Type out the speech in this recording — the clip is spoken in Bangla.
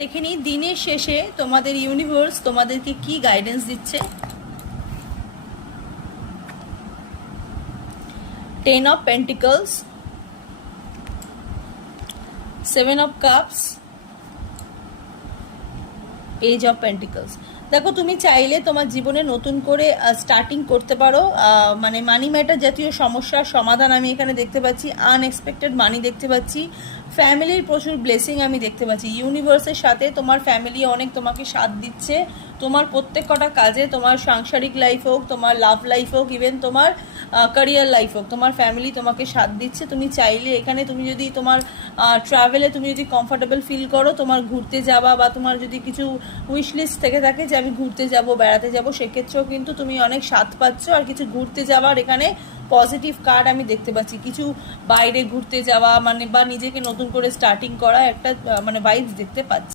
দেখে নিই দিনের শেষে তোমাদের ইউনিভার্স তোমাদেরকে কি গাইডেন্স দিচ্ছে। 10 of pentacles, 7 of cups, page of pentacles. দেখো, তুমি চাইলে তোমার জীবনে নতুন করে স্টার্টিং করতে পারো। মানে মানি ম্যাটার জাতীয় সমস্যার সমাধান আমি এখানে দেখতে পাচ্ছি। আনএক্সপেক্টেড মানি দেখতে পাচ্ছি। ফ্যামিলির প্রচুর ব্লেসিং আমি দেখতে পাচ্ছি। ইউনিভার্সের সাথে তোমার ফ্যামিলি অনেক তোমাকে সাথ দিচ্ছে। তোমার প্রত্যেক কটা কাজে, তোমার সাংসারিক লাইফ হোক, তোমার লাভ লাইফ হোক, ইভেন তোমার ক্যারিয়ার লাইফ হোক, তোমার ফ্যামিলি তোমাকে সাথ দিচ্ছে। তুমি চাইলে এখানে, তুমি যদি তোমার ট্রাভেলে তুমি যদি কমফর্টেবল ফিল করো, তোমার ঘুরতে যাওয়া বা তোমার যদি কিছু উইশ লিস্ট থেকে থাকে যে আমি ঘুরতে যাব, বেড়াতে যাব, সেক্ষেত্রেও কিন্তু তুমি অনেক স্বাদ পাচ্ছ। আর কিছু ঘুরতে যাওয়ার এখানে পজিটিভ কার্ড আমি দেখতে পাচ্ছি। কিছু বাইরে ঘুরতে যাওয়া মানে বা নিজেকে নতুন করে স্টার্টিং করা একটা মানে ভাইবস দেখতে পাচ্ছি।